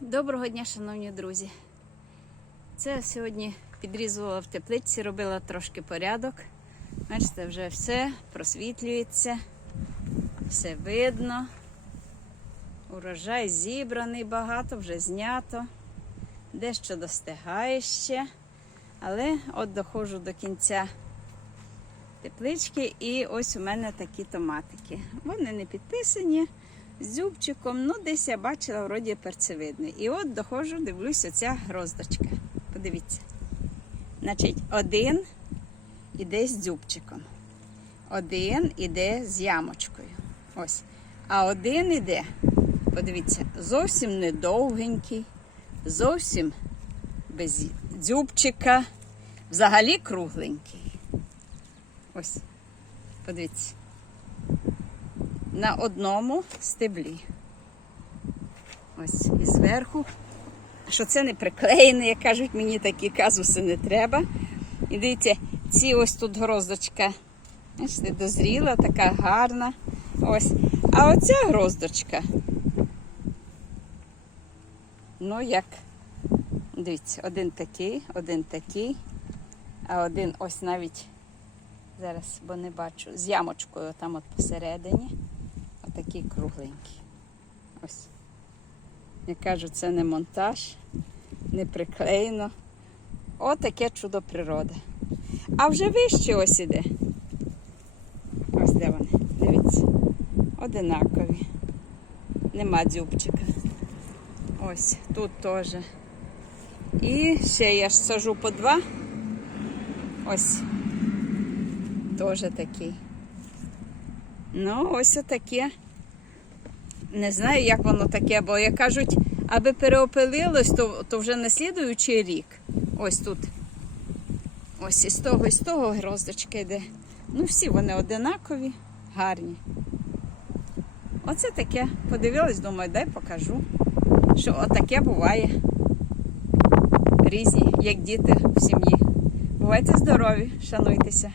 Доброго дня, шановні друзі. Це сьогодні підрізувала в теплиці, робила трошки порядок. Бачите, вже все просвітлюється, все видно. Урожай зібраний багато, вже знято. Дещо достигає ще. Але от доходжу до кінця теплички, і ось у мене такі томатики. Вони не підписані з дзюбчиком. Ну, десь я бачила, вроді перцевидний. І от доходжу, дивлюся, ця гроздочка. Подивіться. Значить, один іде з дзюбчиком, один іде з ямочкою. Ось. А один іде, подивіться, зовсім недовгенький, зовсім без дзюбчика, взагалі кругленький. Ось, подивіться. На одному стеблі. Ось і зверху. Що це не приклеєне, як кажуть, мені такі казуси не треба. І дивіться, ці ось тут гроздочка. Бачите, дозріла, така гарна. Ось. А оця гроздочка. Ну, як, дивіться, один такий, один такий, а один ось навіть, зараз, бо не бачу, з ямочкою там от посередині. Отакий кругленький. Ось. Я кажу, це не монтаж, не приклеєно. Отаке чудо природи. А вже вище ось іде. Ось де вони, дивіться. Одинакові. Нема дзюбчика. Ось тут теж. І ще я ж сажу по два. Ось. Теж такий. Ну, ось таке. Не знаю, як воно таке, бо як кажуть, аби переопилилось, то, то вже на слідуючий рік. Ось тут. Ось із того, і з того гроздочка йде. Ну, всі вони одинакові, гарні. Оце таке. Подивилась, думаю, дай покажу, що отаке буває. Різні, як діти в сім'ї. Бувайте здорові, шануйтеся.